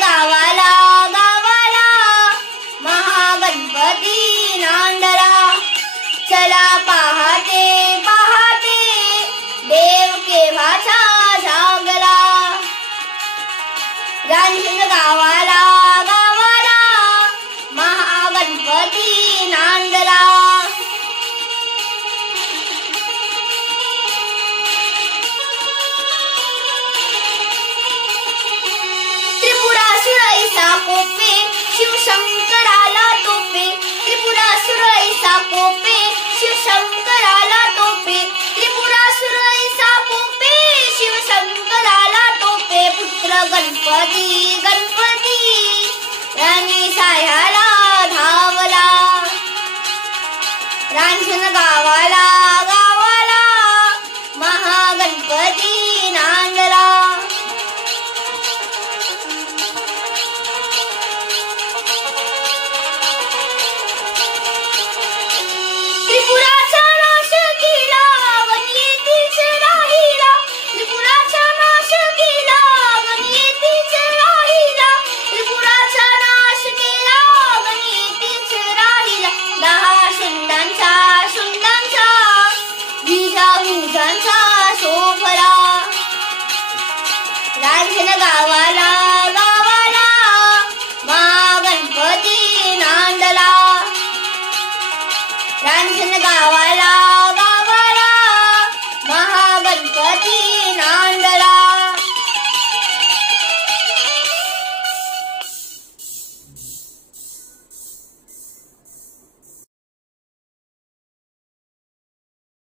गावाला गावाला महागणपती नांदला. चला पहाटे पहाटे देव केव्हाचा जागला. रांजण गावाला गावाला महागणपती नांदला. त्रिपुरासुर ऐसा कोपे शिवशंकराला तोपे. त्रिपुरासुर ऐसा कोपे शिवशंकराला तोपे. त्रिपुरासुर ऐसा कोपे शिवशंकराला तोपे. पुत्र गणपती गणपती राणी साह्याला धावला. रांजण गावाला